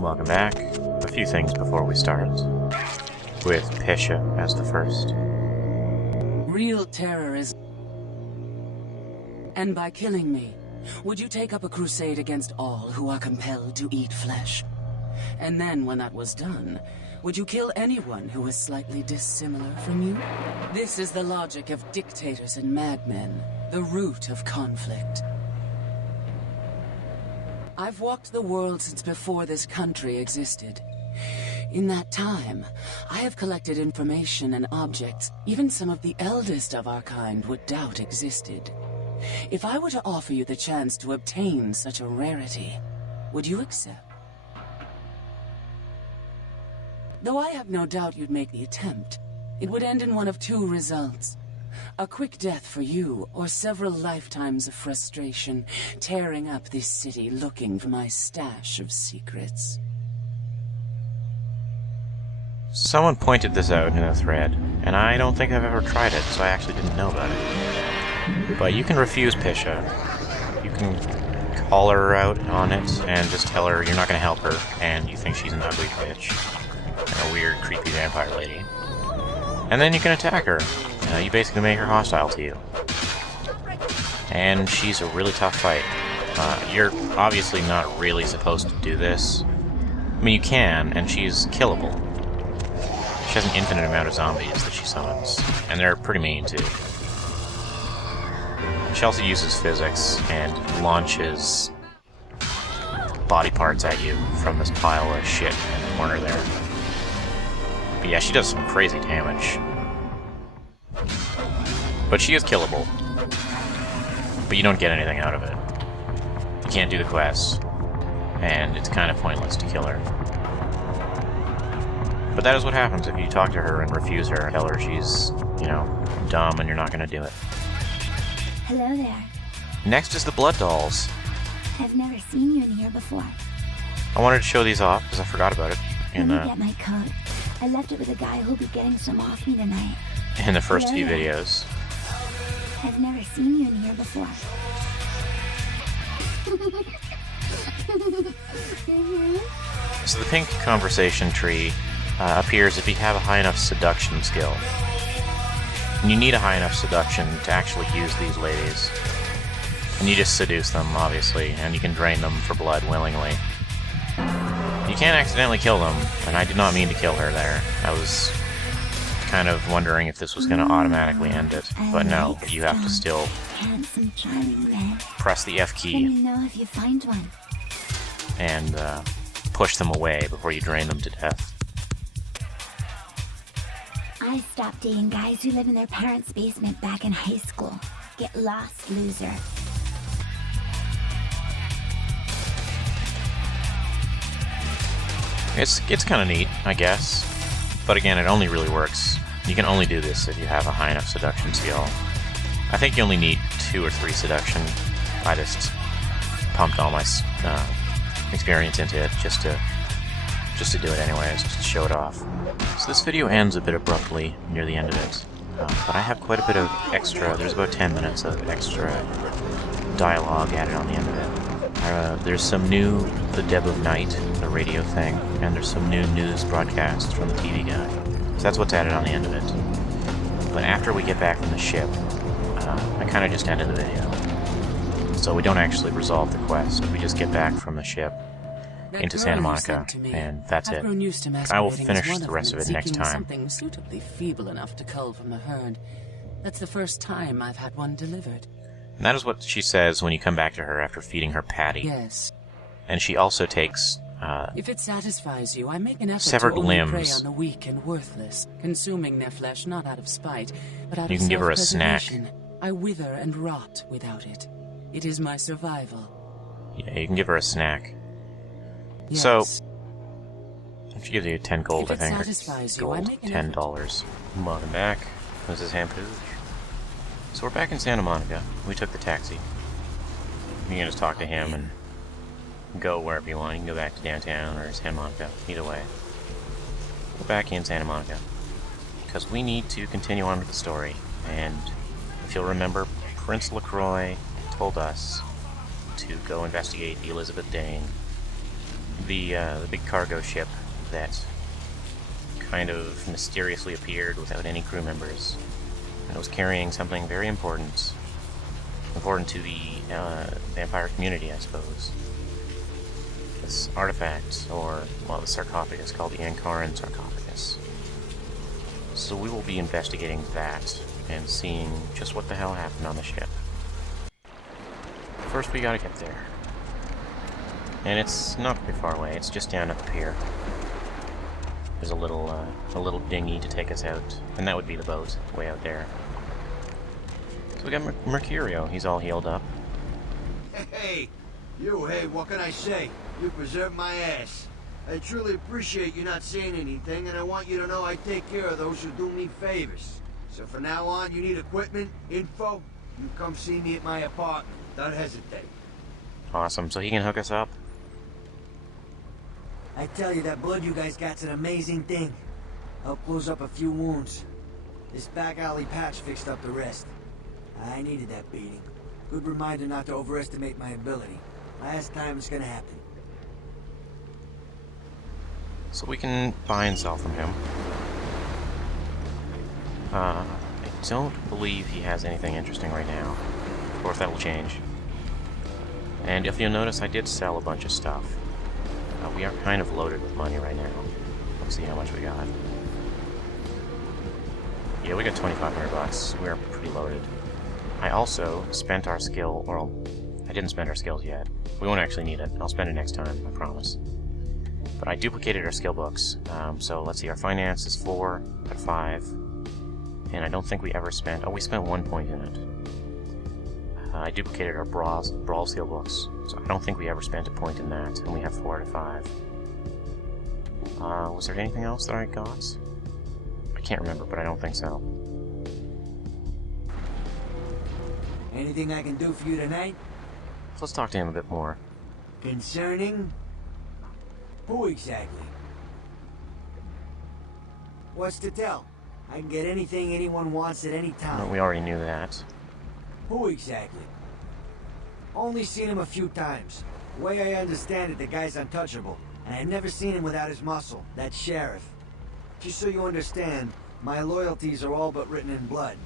Welcome back. A few things before we start. With Pisha as the first. Real terror is... And by killing me, would you take up a crusade against all who are compelled to eat flesh? And then, when that was done, would you kill anyone who is slightly dissimilar from you? This is the logic of dictators and madmen, the root of conflict. I've walked the world since before this country existed. In that time, I have collected information and objects even some of the eldest of our kind would doubt existed. If I were to offer you the chance to obtain such a rarity, would you accept? Though I have no doubt you'd make the attempt, it would end in one of two results. A quick death for you, or several lifetimes of frustration, tearing up this city looking for my stash of secrets. Someone pointed this out in a thread, and I don't think I've ever tried it, so I actually didn't know about it. But you can refuse Pisha. You can call her out on it and just tell her you're not going to help her, and you think she's an ugly bitch. And a weird, creepy vampire lady. And then you can attack her. You basically make her hostile to you. And she's a really tough fight. You're obviously not really supposed to do this. I mean, you can, and she's killable. She has an infinite amount of zombies that she summons, and they're pretty mean, too. She also uses physics and launches body parts at you from this pile of shit in the corner there. But yeah, she does some crazy damage. But she is killable. But you don't get anything out of it. You can't do the quests, and it's kind of pointless to kill her. But that is what happens if you talk to her and refuse her and tell her she's, you know, dumb and you're not going to do it. Hello there. Next is the blood dolls. I've never seen you in here before. I wanted to show these off because I forgot about it Let me get my coat. I left it with a guy who'll be getting some off me tonight. in the first few videos. I've never seen you in here before. So the pink conversation tree appears if you have a high enough seduction skill. And you need a high enough seduction to actually use these ladies. And you just seduce them, obviously, and you can drain them for blood willingly. You can't accidentally kill them, and I did not mean to kill her there. I was kind of wondering if this was going to automatically end it, but no, you have to still press the F key If you find one. and push them away before you drain them to death. I stopped dating guys who live in their parents' basement back in high school. Get lost, loser. It's kind of neat, I guess. But again, it only really works. You can only do this if you have a high enough seduction skill. I think you only need 2 or 3 seduction. I just pumped all my experience into it just to do it anyways, just to show it off. So this video ends a bit abruptly near the end of it. But I have quite a bit of extra, there's about 10 minutes of extra dialogue added on the end of it. There's some new The Deb of Night, the radio thing, and there's some new news broadcasts from the TV guy. So that's what's added on the end of it. But after we get back from the ship, I kind of just ended the video. So we don't actually resolve the quest, we just get back from the ship into Santa Monica, and that's it. I will finish the rest of it next time. Something suitably feeble enough to cull from the herd. That's the first time I've had one delivered. And that is what she says when you come back to her after feeding her patty. Yes. And she also takes if it satisfies you, I make an effort severed to only prey limbs. on the weak and worthless, consuming their flesh not out of spite, but out You of can give her a snack. self-preservation. I wither and rot without it. It is my survival. Yeah, you can give her a snack. Yes. So, she gives you 10 gold, If I it think, or satisfies you, I gold, make an $10. Welcome back. This is Hampooch. So we're back in Santa Monica. We took the taxi. You can just talk to him and go wherever you want. You can go back to downtown or Santa Monica. Either way. We're back in Santa Monica. Because we need to continue on with the story. And if you'll remember, Prince LaCroix told us to go investigate the Elizabeth Dane the big cargo ship that kind of mysteriously appeared without any crew members. And it was carrying something very important. Important to the vampire community, I suppose. This artifact, or, well, the sarcophagus, called the Ankaran sarcophagus. So we will be investigating that and seeing just what the hell happened on the ship. First, we gotta get there. And it's not very far away, it's just down at the pier. There's a little dinghy to take us out, and that would be the boat, way out there. So we got Mercurio, he's all healed up. Hey, what can I say? You preserved my ass. I truly appreciate you not saying anything, and I want you to know I take care of those who do me favors. So from now on, you need equipment, info, you come see me at my apartment. Don't hesitate. Awesome, so he can hook us up? I tell you, that blood you guys got's an amazing thing. Helped close up a few wounds. This back alley patch fixed up the rest. I needed that beating. Good reminder not to overestimate my ability. Last time it's gonna happen. So we can buy and sell from him. I don't believe he has anything interesting right now. Of course, that will change. And if you'll notice, I did sell a bunch of stuff. We are kind of loaded with money right now. Let's see how much we got. Yeah, we got 2,500 bucks. We are pretty loaded. I also spent our skill, well, I didn't spend our skills yet. We won't actually need it. I'll spend it next time, I promise. But I duplicated our skill books. So let's see, our finance is 4 out of 5. And I don't think we ever spent, oh, we spent 1 point in it. I duplicated our brawl skill books, so I don't think we ever spent a point in that, and we have 4 out of 5. Was there anything else that I got? I can't remember, but I don't think so. Anything I can do for you tonight? So let's talk to him a bit more. Concerning? Who exactly? What's to tell? I can get anything anyone wants at any time. No, we already knew that. Who exactly? Only seen him a few times. The way I understand it, the guy's untouchable. And I've never seen him without his muscle, that sheriff. Just so you understand, my loyalties are all but written in blood.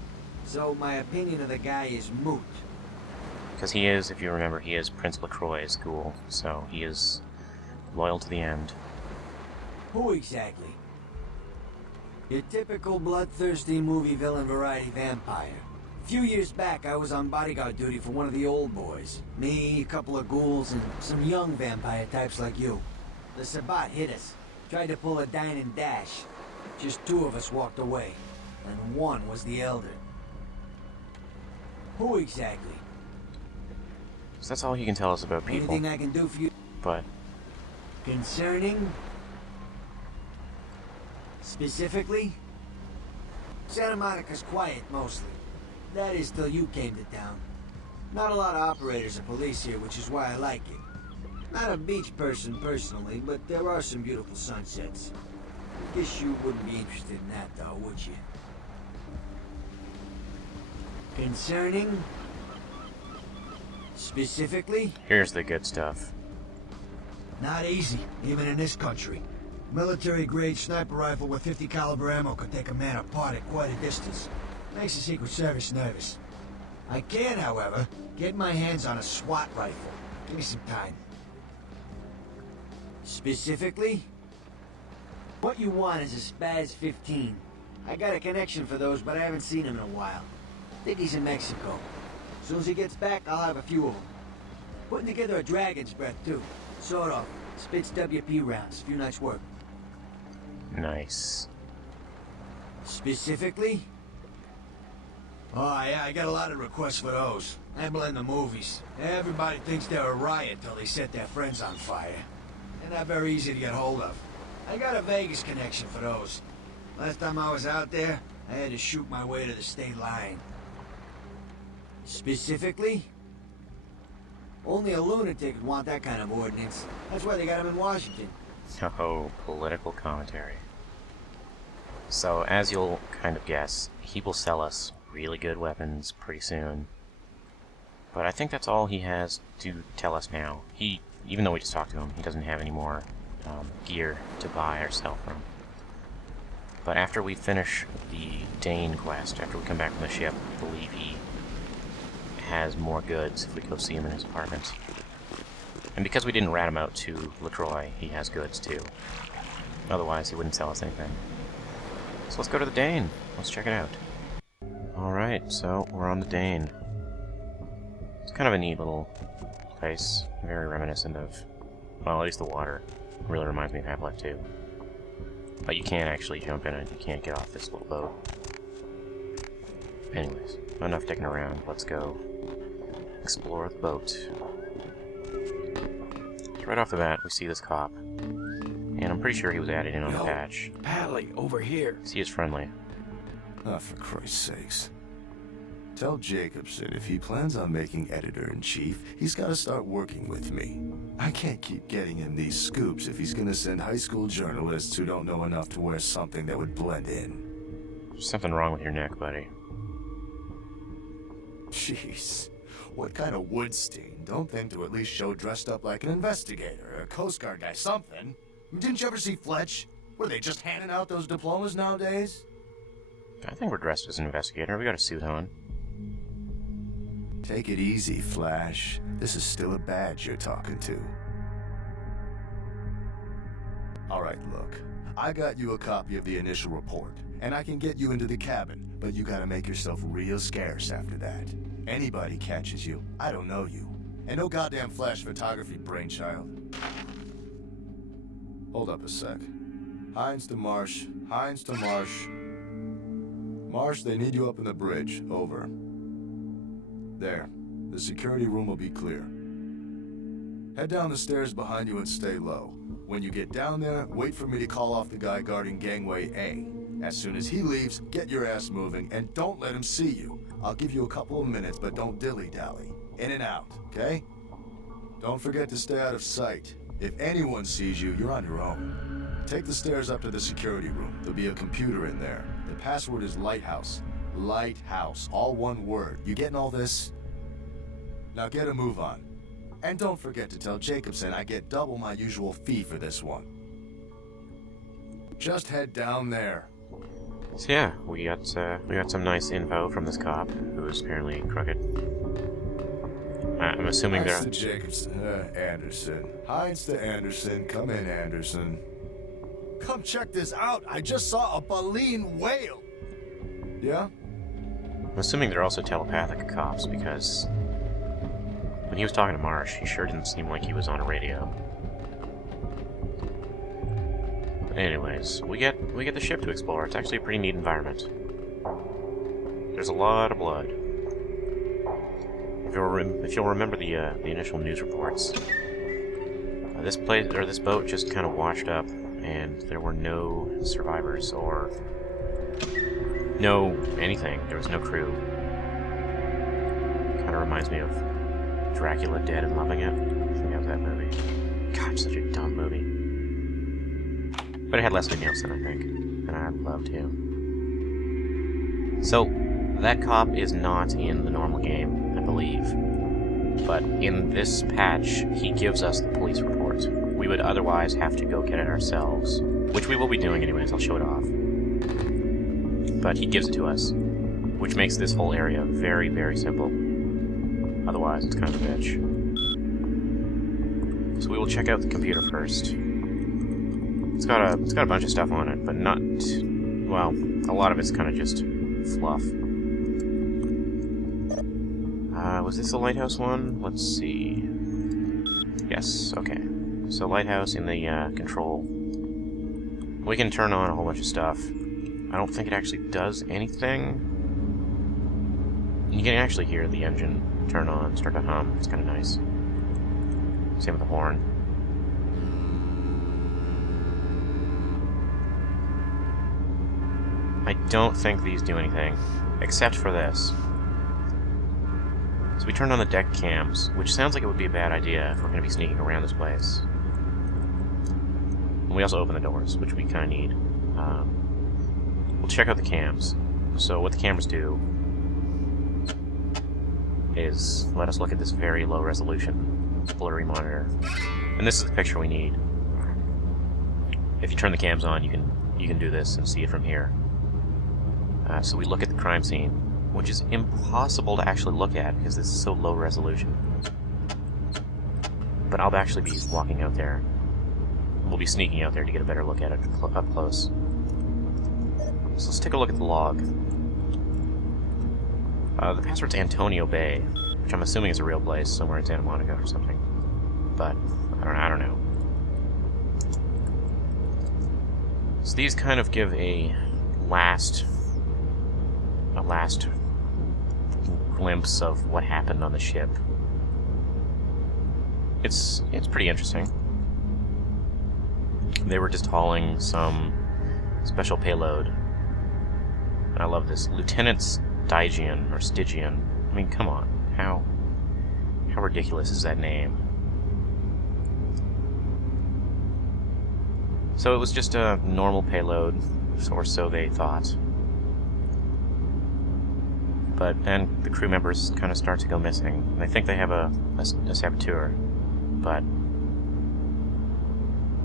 So my opinion of the guy is moot. Because he is, if you remember, he is Prince LaCroix's ghoul, so he is loyal to the end. Who exactly? Your typical bloodthirsty movie villain variety vampire. A few years back, I was on bodyguard duty for one of the old boys. Me, a couple of ghouls, and some young vampire types like you. The Sabbat hit us. Tried to pull a dine and dash. Just 2 of us walked away. And 1 was the Elder. Who exactly? So that's all he can tell us about people. Anything I can do for you? But Concerning? Specifically? Santa Monica's quiet, mostly. That is till you came to town. Not a lot of operators or police here, which is why I like it. Not a beach person, personally, but there are some beautiful sunsets. I guess you wouldn't be interested in that, though, would you? Concerning? Specifically? here's the good stuff. Not easy, even in this country. Military-grade sniper rifle with 50 caliber ammo could take a man apart at quite a distance. Makes the Secret Service nervous. I can, however, get my hands on a SWAT rifle. Give me some time. Specifically? What you want is a Spaz 15. I got a connection for those, but I haven't seen him in a while. Think he's in Mexico. As soon as he gets back, I'll have a few of them. Putting together a Dragon's Breath, too. Sort of. Spits WP rounds. Few nice work. Nice. Specifically? Oh, yeah, I got a lot of requests for those. Amble in the movies. Everybody thinks they're a riot till they set their friends on fire. They're not very easy to get hold of. I got a Vegas connection for those. Last time I was out there, I had to shoot my way to the state line. Specifically? Only a lunatic would want that kind of ordinance. That's why they got him in Washington. Oh, political commentary. So, as you'll kind of guess, he will sell us really good weapons pretty soon. But I think that's all he has to tell us now. He even though we just talked to him, he doesn't have any more gear to buy or sell from. But after we finish the Dane quest, after we come back from the ship, I believe he has more goods if we go see him in his apartment. And because we didn't rat him out to LaCroix, he has goods too. Otherwise, he wouldn't sell us anything. So let's go to the Dane. Let's check it out. Alright, so we're on the Dane. It's kind of a neat little place. Very reminiscent of, well, at least the water. It really reminds me of Half-Life 2. But you can't actually jump in it. You can't get off this little boat. Anyways, enough dicking around. Let's go explore the boat. So right off the bat, we see this cop. And I'm pretty sure he was added in on the patch. Pally, over here. He is friendly. Oh, for Christ's sakes. Tell Jacobson if he plans on making editor-in-chief, he's got to start working with me. I can't keep getting him these scoops if he's going to send high school journalists who don't know enough to wear something that would blend in. There's something wrong with your neck, buddy. Jeez. What kind of wood stain? Don't think to at least show dressed up like an investigator, a Coast Guard guy, something. Didn't you ever see Fletch? Were they just handing out those diplomas nowadays? I think we're dressed as an investigator. We got a suit on. Take it easy, Flash. This is still a badge you're talking to. Alright, look. I got you a copy of the initial report, and I can get you into the cabin, but you gotta make yourself real scarce after that. Anybody catches you, I don't know you. And no goddamn flash photography, brainchild. Hold up a sec. Hines to Marsh. Hines to Marsh. Marsh, they need you up in the bridge. Over. There. The security room will be clear. Head down the stairs behind you and stay low. When you get down there, wait for me to call off the guy guarding gangway A. As soon as he leaves, get your ass moving and don't let him see you. I'll give you a couple of minutes, but don't dilly-dally. In and out, okay? Don't forget to stay out of sight. If anyone sees you, you're on your own. Take the stairs up to the security room. There'll be a computer in there. The password is Lighthouse. Lighthouse. All one word. You getting all this? Now get a move on. And don't forget to tell Jacobson I get double my usual fee for this one. Just head down there. So yeah, we got some nice info from this cop, who is apparently crooked. I'm assuming they're... Hines to Jacobson. Anderson. Hines to Anderson. Come in, Anderson. Come check this out. I just saw a baleen whale. Yeah? I'm assuming they're also telepathic cops, because when he was talking to Marsh, he sure didn't seem like he was on a radio. But anyways, we get the ship to explore. It's actually a pretty neat environment. There's a lot of blood. If you'll remember the initial news reports, this boat just kind of washed up, and there were no survivors or no anything. There was no crew. Kind of reminds me of Dracula Dead and Loving It. I think that was that movie. God, such a dumb movie. But it had Leslie Nielsen, I think, and I loved him. So that cop is not in the normal game, I believe. But in this patch, he gives us the police report. We would otherwise have to go get it ourselves, which we will be doing anyways. I'll show it off. But he gives it to us, which makes this whole area very, very simple. Otherwise, it's kind of a bitch. So we will check out the computer first. It's got a bunch of stuff on it, but not... well, a lot of it's kind of just fluff. Was this the lighthouse one? Let's see. Yes, okay. So lighthouse in the control. We can turn on a whole bunch of stuff. I don't think it actually does anything. You can actually hear the engine turn on, start to hum. It's kind of nice. Same with the horn. I don't think these do anything, except for this. So we turned on the deck cams, which sounds like it would be a bad idea if we're going to be sneaking around this place. And we also open the doors, which we kind of need. We'll check out the cams. So what the cameras do is let us look at this very low resolution blurry monitor. And this is the picture we need. If you turn the cams on, you can do this and see it from here. So we look at the crime scene, which is impossible to actually look at because this is so low resolution. But I'll actually be walking out there. We'll be sneaking out there to get a better look at it up close. So let's take a look at the log. The password's Antonio Bay, which I'm assuming is a real place somewhere in Santa Monica or something. But I don't know. So these kind of give a last glimpse of what happened on the ship. It's pretty interesting. They were just hauling some special payload. And I love this. Lieutenant Stygian, or Stygian. I mean, come on. How ridiculous is that name? So it was just a normal payload, or so they thought. But then the crew members kind of start to go missing. They think they have a saboteur, but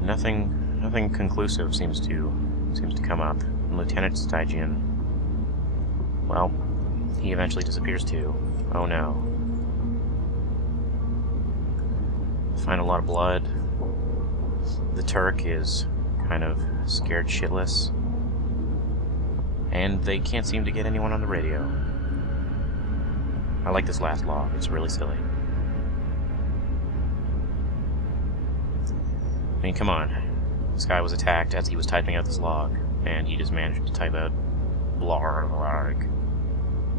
nothing conclusive seems to come up. And Lieutenant Stygian, well, he eventually disappears too. Oh no. Find a lot of blood. The Turk is kind of scared shitless. And they can't seem to get anyone on the radio. I like this last log. It's really silly. I mean, come on. This guy was attacked as he was typing out this log, and he just managed to type out blarg.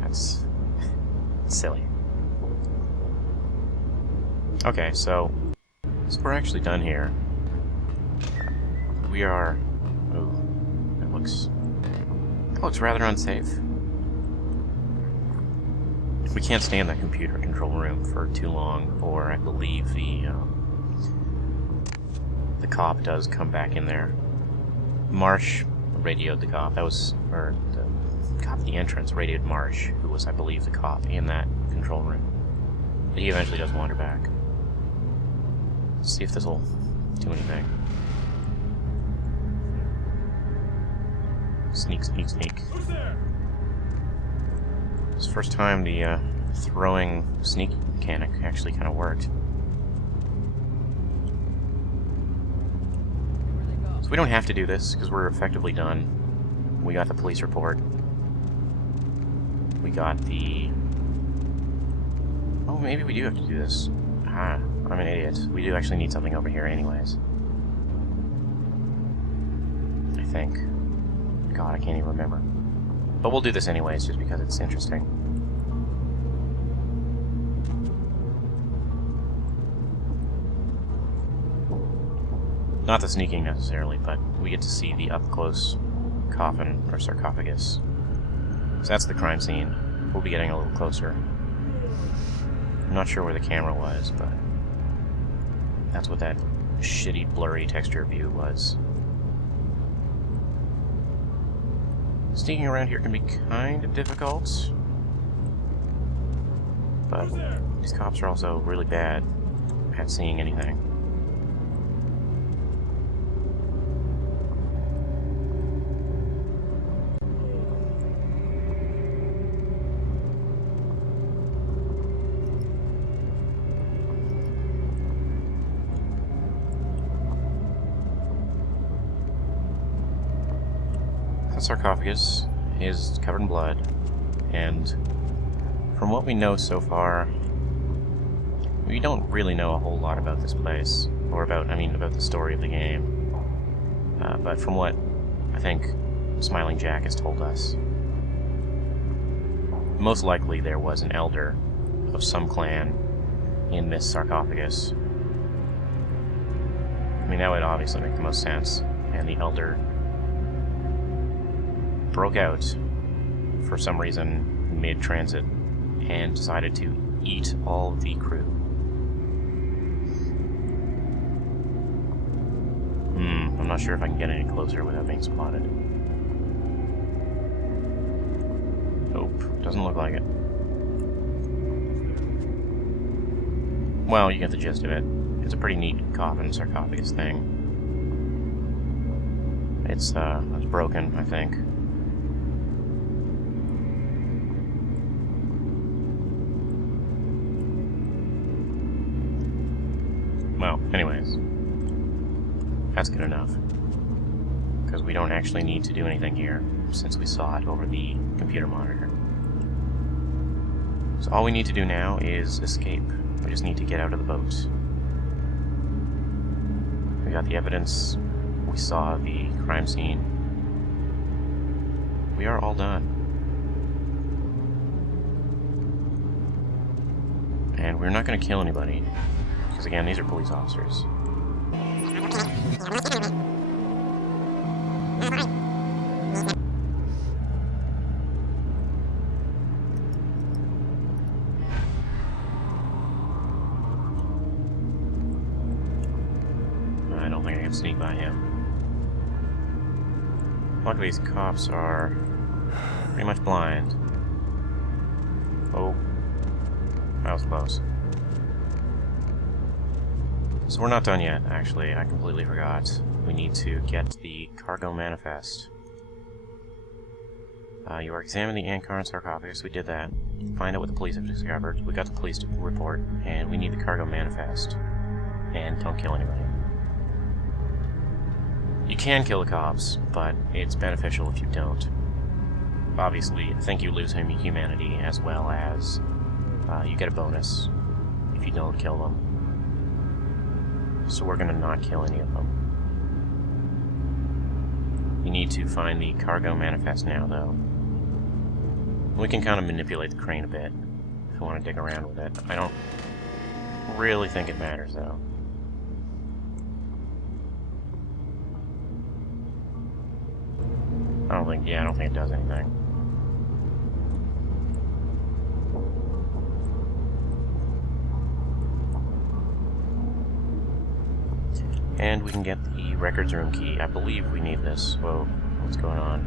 That's silly. Okay, so we're actually done here. We are... Ooh, that looks rather unsafe. We can't stay in that computer control room for too long, or I believe the cop does come back in there. Marsh radioed the cop. The cop at the entrance radioed Marsh, who was, I believe, the cop in that control room. But he eventually does wander back. Let's see if this will do anything. Sneak, sneak, sneak. Who's there? It's the first time the throwing sneak mechanic actually kind of worked. So we don't have to do this, because we're effectively done. We got the police report. We got the... Oh, maybe we do have to do this. I'm an idiot. We do actually need something over here anyways. I think. God, I can't even remember. But we'll do this anyways, just because it's interesting. Not the sneaking necessarily, but we get to see the up-close coffin, or sarcophagus. So that's the crime scene. We'll be getting a little closer. I'm not sure where the camera was, but that's what that shitty, blurry texture view was. Sneaking around here can be kind of difficult, but these cops are also really bad at seeing anything. The sarcophagus is covered in blood, and from what we know so far, we don't really know a whole lot about this place, or about the story of the game. But from what I think Smiling Jack has told us, most likely there was an elder of some clan in this sarcophagus. I mean, that would obviously make the most sense, and the elder broke out for some reason mid-transit and decided to eat all the crew. I'm not sure if I can get any closer without being spotted. Nope, doesn't look like it. Well, you get the gist of it. It's a pretty neat coffin sarcophagus thing. It's broken, I think. Well, anyways. That's good enough. Because we don't actually need to do anything here, since we saw it over the computer monitor. So all we need to do now is escape. We just need to get out of the boat. We got the evidence. We saw the crime scene. We are all done. And we're not going to kill anybody. Because again, these are police officers. I don't think I can sneak by him. Luckily, these cops are pretty much blind. Oh, that was close. So we're not done yet, actually. I completely forgot. We need to get the cargo manifest. You are examining the Ankar and sarcophagus. We did that. Find out what the police have discovered. We got the police report, and we need the cargo manifest. And don't kill anybody. You can kill the cops, but it's beneficial if you don't. Obviously, I think you lose humanity as well as you get a bonus if you don't kill them. So we're gonna not kill any of them. You need to find the cargo manifest now, though. We can kind of manipulate the crane a bit if we want to dig around with it. I don't really think it matters, though. I don't think it does anything. And we can get the records room key. I believe we need this. Whoa, what's going on?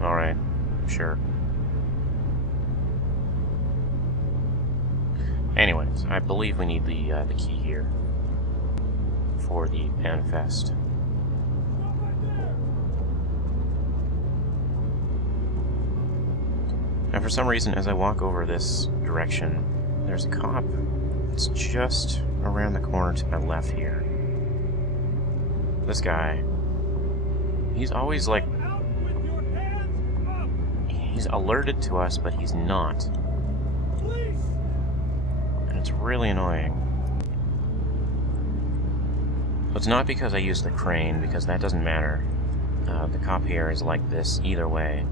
Alright, sure. Anyways, I believe we need the key here for the manifest. Now, for some reason, as I walk over this direction, there's a cop that's just around the corner to my left here. This guy, he's always like, he's alerted to us, but he's not. And it's really annoying. So it's not because I used the crane, because that doesn't matter. The cop here is like this either way.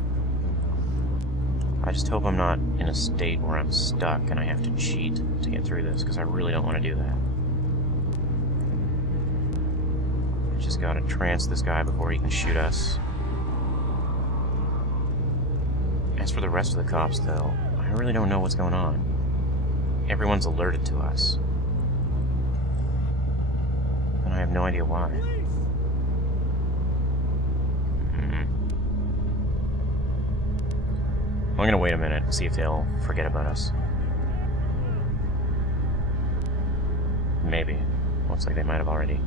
I just hope I'm not in a state where I'm stuck and I have to cheat to get through this, because I really don't want to do that. I just gotta trance this guy before he can shoot us. As for the rest of the cops, though, I really don't know what's going on. Everyone's alerted to us. And I have no idea why. I'm gonna wait a minute and see if they'll forget about us. Maybe. Looks like they might have already.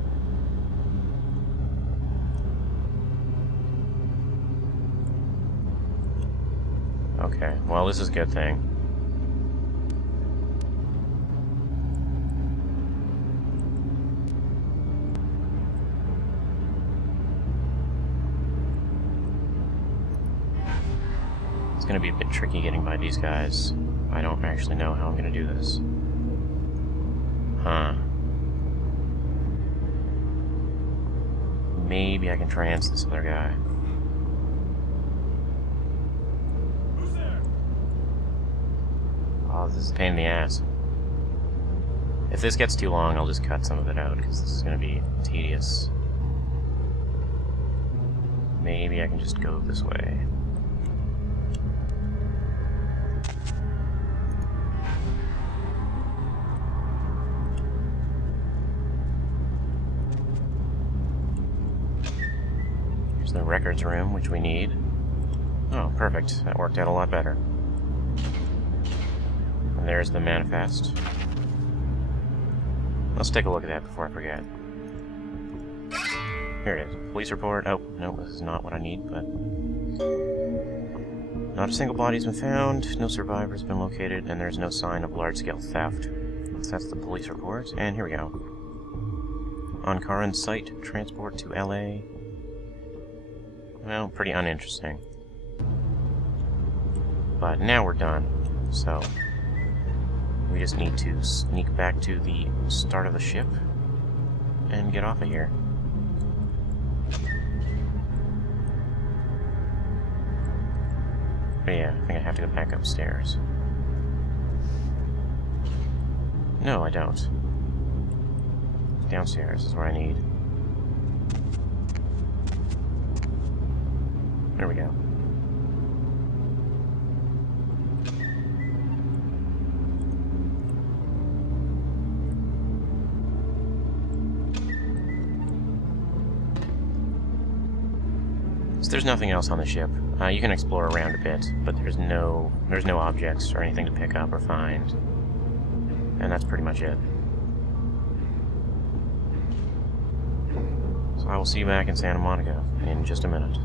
Okay, well, this is a good thing. It's gonna be a bit tricky getting by these guys. I don't actually know how I'm gonna do this. Huh. Maybe I can trance this other guy. Oh, this is a pain in the ass. If this gets too long, I'll just cut some of it out, because this is gonna be tedious. Maybe I can just go this way. Here's the records room, which we need. Oh, perfect. That worked out a lot better. there's the manifest. Let's take a look at that before I forget. Here it is. Police report. Oh, no, this is not what I need, but... Not a single body has been found, no survivor has been located, and there's no sign of large-scale theft. So that's the police report, and here we go. On Karan site, transport to LA. Well, pretty uninteresting. But now we're done, so... We just need to sneak back to the start of the ship and get off of here. But yeah, I think I have to go back upstairs. No, I don't. Downstairs is where I need. There we go. So there's nothing else on the ship. You can explore around a bit, but there's no objects or anything to pick up or find. And that's pretty much it. So I will see you back in Santa Monica in just a minute.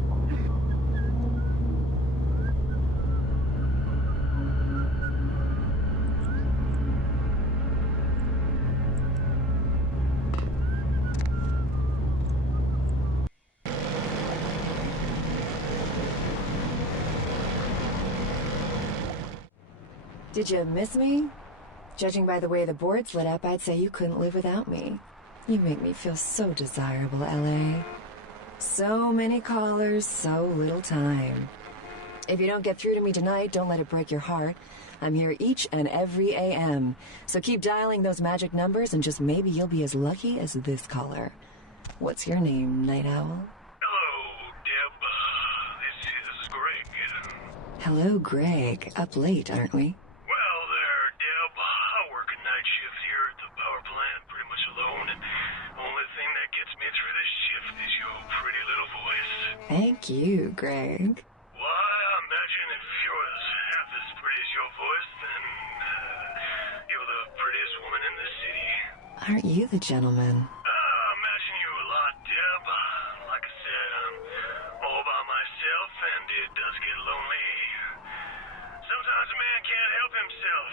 Did you miss me? Judging by the way the board's lit up, I'd say you couldn't live without me. You make me feel so desirable, LA. So many callers, so little time. If you don't get through to me tonight, don't let it break your heart. I'm here each and every AM. So keep dialing those magic numbers and just maybe you'll be as lucky as this caller. What's your name, Night Owl? Hello, Deb. This is Greg. Hello, Greg. Up late, aren't we? Well, there, Deb. I work a night shift here at the power plant, pretty much alone, and only thing that gets me through this shift is your pretty little voice. Thank you, Greg. Why, I imagine if you're half as pretty as your voice, then you're the prettiest woman in the city. Aren't you the gentleman? I imagine you a lot, Deb. Like I said, I'm all by myself, and it does get lonely. Sometimes a man can't help himself,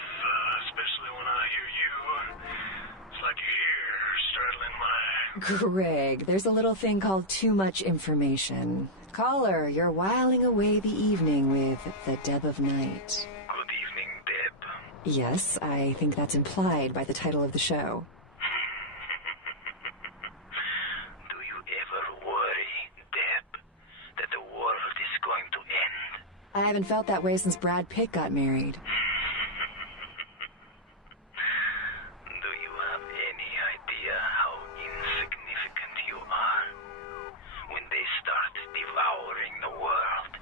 especially when I hear you. It's like you're here, startling my... Greg, there's a little thing called too much information. Caller, you're whiling away the evening with the Deb of Night. Good evening, Deb. Yes, I think that's implied by the title of the show. Do you ever worry, Deb, that the world is going to end? I haven't felt that way since Brad Pitt got married. Do you have any idea how insignificant you are? When they start devouring the world,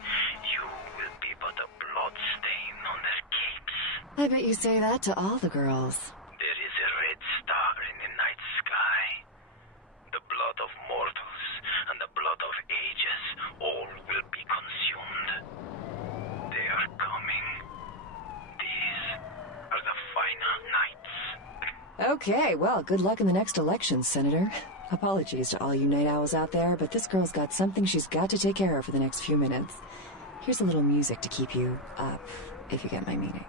you will be but a bloodstain on their capes. I bet you say that to all the girls. There is a red star in the night sky. The blood of mortals and the blood of ages, all will be consumed. They are coming. These are the final nights. Okay, well, good luck in the next election, Senator. Apologies to all you night owls out there, but this girl's got something she's got to take care of for the next few minutes. Here's a little music to keep you up, if you get my meaning.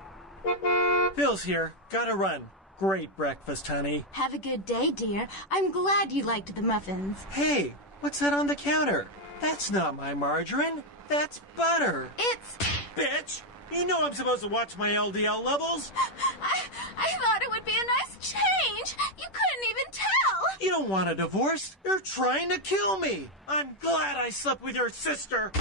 Bill's here. Gotta run. Great breakfast, honey. Have a good day, dear. I'm glad you liked the muffins. Hey, what's that on the counter? That's not my margarine. That's butter. It's... Bitch! You know I'm supposed to watch my LDL levels. I thought it would be a nice change. You couldn't even tell. You don't want a divorce. You're trying to kill me. I'm glad I slept with your sister.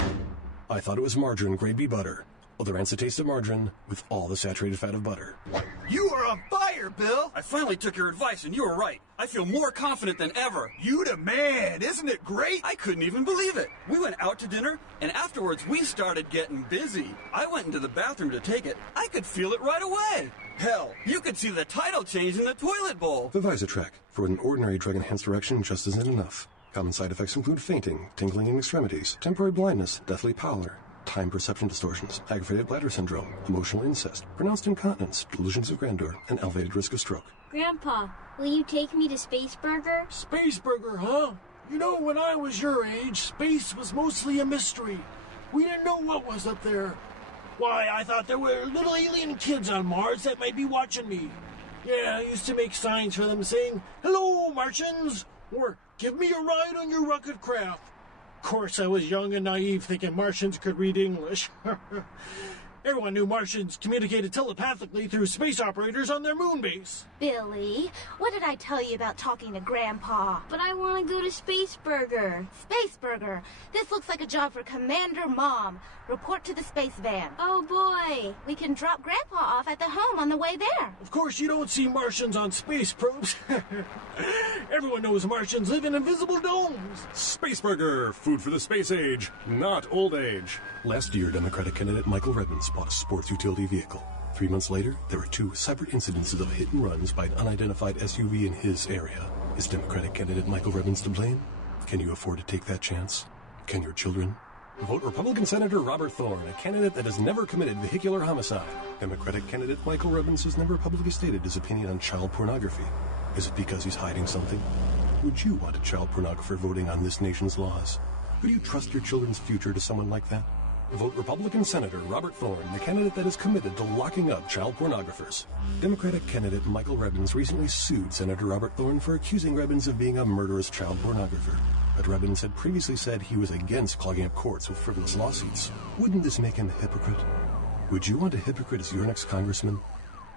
I thought it was margarine grade B butter. Well, the rancid taste of margarine with all the saturated fat of butter. You are on fire, Bill! I finally took your advice and you were right. I feel more confident than ever. You the man! Isn't it great? I couldn't even believe it. We went out to dinner and afterwards we started getting busy. I went into the bathroom to take it. I could feel it right away. Hell, you could see the title change in the toilet bowl. The Visotrac. For an ordinary drug-enhanced erection just isn't enough. Common side effects include fainting, tingling in extremities, temporary blindness, deathly pallor, time perception distortions, aggravated bladder syndrome, emotional incest, pronounced incontinence, delusions of grandeur, and elevated risk of stroke. Grandpa, will you take me to Spaceburger? Spaceburger, huh? You know, when I was your age, space was mostly a mystery. We didn't know what was up there. Why, I thought there were little alien kids on Mars that might be watching me. Yeah, I used to make signs for them saying, "Hello, Martians," or "Give me a ride on your rocket craft." Of course, I was young and naive, thinking Martians could read English. Everyone knew Martians communicated telepathically through space operators on their moon base. Billy, what did I tell you about talking to Grandpa? But I want to go to Spaceburger. Spaceburger. This looks like a job for Commander Mom. Report to the space van. Oh boy, we can drop Grandpa off at the home on the way there. Of course, you don't see Martians on space probes. Everyone knows Martians live in invisible domes. Spaceburger, food for the space age, not old age. Last year, Democratic candidate Michael Redmond bought a sports utility vehicle. 3 months later, there were 2 separate incidences of hit and runs by an unidentified SUV in his area. Is Democratic candidate Michael Redmond to blame? Can you afford to take that chance? Can your children? Vote Republican Senator Robert Thorne, a candidate that has never committed vehicular homicide. Democratic candidate Michael Redmond has never publicly stated his opinion on child pornography. Is it because he's hiding something? Would you want a child pornographer voting on this nation's laws? Would you trust your children's future to someone like that? Vote Republican Senator Robert Thorne, the candidate that is committed to locking up child pornographers. Democratic candidate Michael Rebbins recently sued Senator Robert Thorne for accusing Rebbins of being a murderous child pornographer. But Rebbins had previously said he was against clogging up courts with frivolous lawsuits. Wouldn't this make him a hypocrite? Would you want a hypocrite as your next congressman?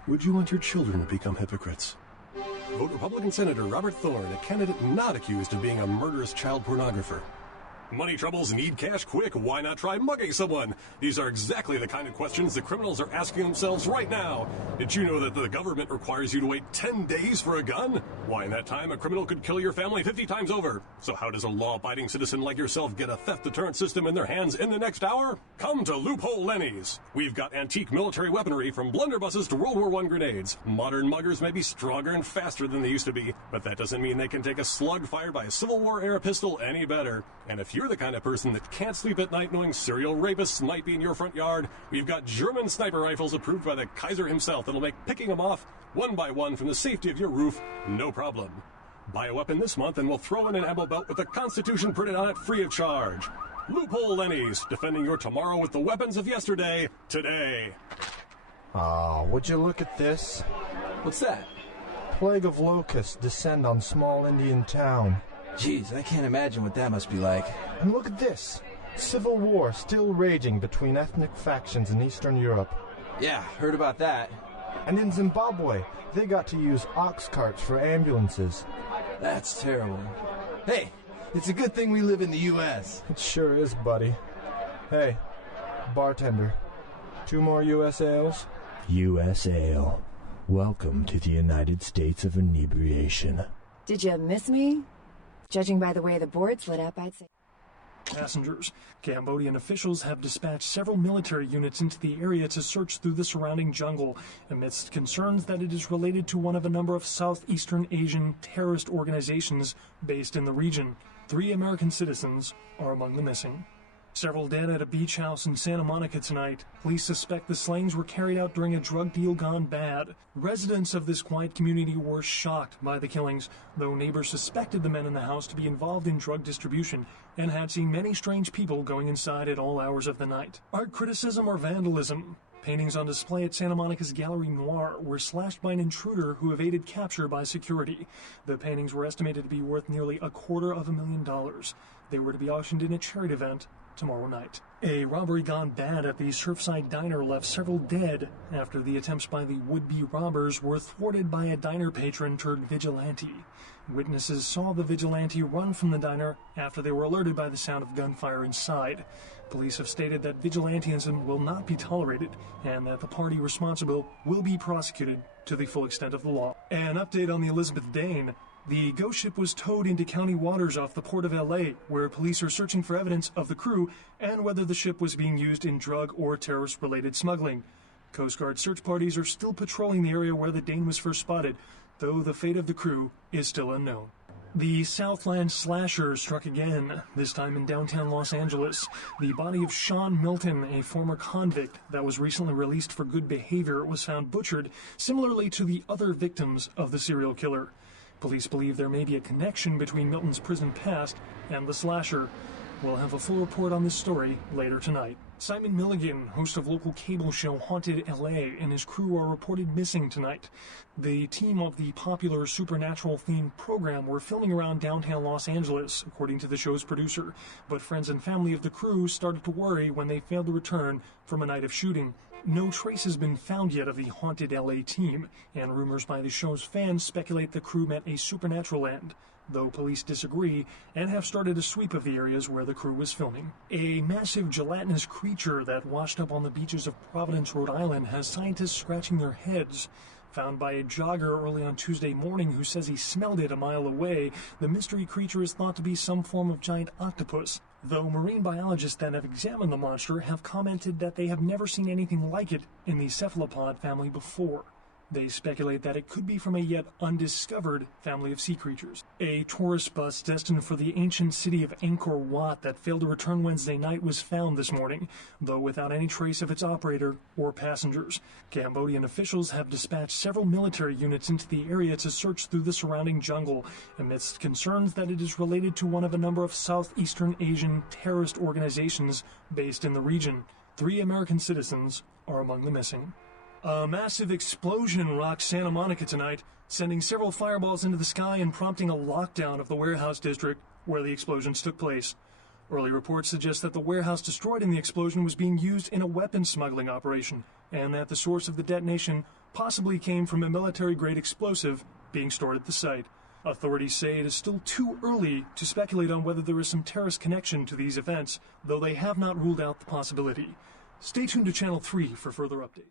Would you want your children to become hypocrites? Vote Republican Senator Robert Thorne, a candidate not accused of being a murderous child pornographer. Money troubles, need cash quick, why not try mugging someone? These are exactly the kind of questions the criminals are asking themselves right now. Did you know that the government requires you to wait 10 days for a gun? Why, in that time, a criminal could kill your family 50 times over. So how does a law-abiding citizen like yourself get a theft deterrent system in their hands in the next hour? Come to Loophole Lenny's. We've got antique military weaponry from blunderbusses to World War I grenades. Modern muggers may be stronger and faster than they used to be, but that doesn't mean they can take a slug fired by a Civil War-era pistol any better. And if you're the kind of person that can't sleep at night knowing serial rapists might be in your front yard, we've got German sniper rifles approved by the Kaiser himself that'll make picking them off one by one from the safety of your roof no problem. Buy a weapon this month and we'll throw in an ammo belt with the Constitution printed on it free of charge. Loophole Lenny's, defending your tomorrow with the weapons of yesterday, today. Oh, would you look at this? What's that? Plague of locusts descend on small Indian town. Jeez, I can't imagine what that must be like. And look at this. Civil war still raging between ethnic factions in Eastern Europe. Yeah, heard about that. And in Zimbabwe, they got to use ox carts for ambulances. That's terrible. Hey, it's a good thing we live in the U.S. It sure is, buddy. Hey, bartender, 2 more U.S. ales? U.S. ale. Welcome to the United States of Inebriation. Did you miss me? Judging by the way the board's lit up, I'd say... Passengers. Cambodian officials have dispatched several military units into the area to search through the surrounding jungle, amidst concerns that it is related to one of a number of Southeastern Asian terrorist organizations based in the region. 3 American citizens are among the missing. Several dead at a beach house in Santa Monica tonight. Police suspect the slayings were carried out during a drug deal gone bad. Residents of this quiet community were shocked by the killings, though neighbors suspected the men in the house to be involved in drug distribution and had seen many strange people going inside at all hours of the night. Art criticism or vandalism? Paintings on display at Santa Monica's Gallery Noir were slashed by an intruder who evaded capture by security. The paintings were estimated to be worth nearly $250,000. They were to be auctioned in a charity event tomorrow night. A robbery gone bad at the Surfside Diner left several dead after the attempts by the would-be robbers were thwarted by a diner patron turned vigilante. Witnesses saw the vigilante run from the diner after they were alerted by the sound of gunfire inside. Police have stated that vigilantism will not be tolerated and that the party responsible will be prosecuted to the full extent of the law. An update on the Elizabeth Dane. The ghost ship was towed into county waters off the port of LA, where police are searching for evidence of the crew and whether the ship was being used in drug or terrorist-related smuggling. Coast Guard search parties are still patrolling the area where the Dane was first spotted, though the fate of the crew is still unknown. The Southland slasher struck again, this time in downtown Los Angeles. The body of Sean Milton, a former convict that was recently released for good behavior, was found butchered, similarly to the other victims of the serial killer. Police believe there may be a connection between Milton's prison past and the slasher. We'll have a full report on this story later tonight. Simon Milligan, host of local cable show Haunted LA, and his crew are reported missing tonight. The team of the popular supernatural-themed program were filming around downtown Los Angeles, according to the show's producer, but friends and family of the crew started to worry when they failed to return from a night of shooting. No trace has been found yet of the Haunted LA team, and rumors by the show's fans speculate the crew met a supernatural end, though police disagree and have started a sweep of the areas where the crew was filming. A massive gelatinous creature that washed up on the beaches of Providence, Rhode Island, has scientists scratching their heads. Found by a jogger early on Tuesday morning who says he smelled it a mile away, the mystery creature is thought to be some form of giant octopus, though marine biologists that have examined the monster have commented that they have never seen anything like it in the cephalopod family before. They speculate that it could be from a yet undiscovered family of sea creatures. A tourist bus destined for the ancient city of Angkor Wat that failed to return Wednesday night was found this morning, though without any trace of its operator or passengers. Cambodian officials have dispatched several military units into the area to search through the surrounding jungle, amidst concerns that it is related to one of a number of Southeastern Asian terrorist organizations based in the region. 3 American citizens are among the missing. A massive explosion rocked Santa Monica tonight, sending several fireballs into the sky and prompting a lockdown of the warehouse district where the explosions took place. Early reports suggest that the warehouse destroyed in the explosion was being used in a weapons smuggling operation, and that the source of the detonation possibly came from a military-grade explosive being stored at the site. Authorities say it is still too early to speculate on whether there is some terrorist connection to these events, though they have not ruled out the possibility. Stay tuned to Channel 3 for further updates.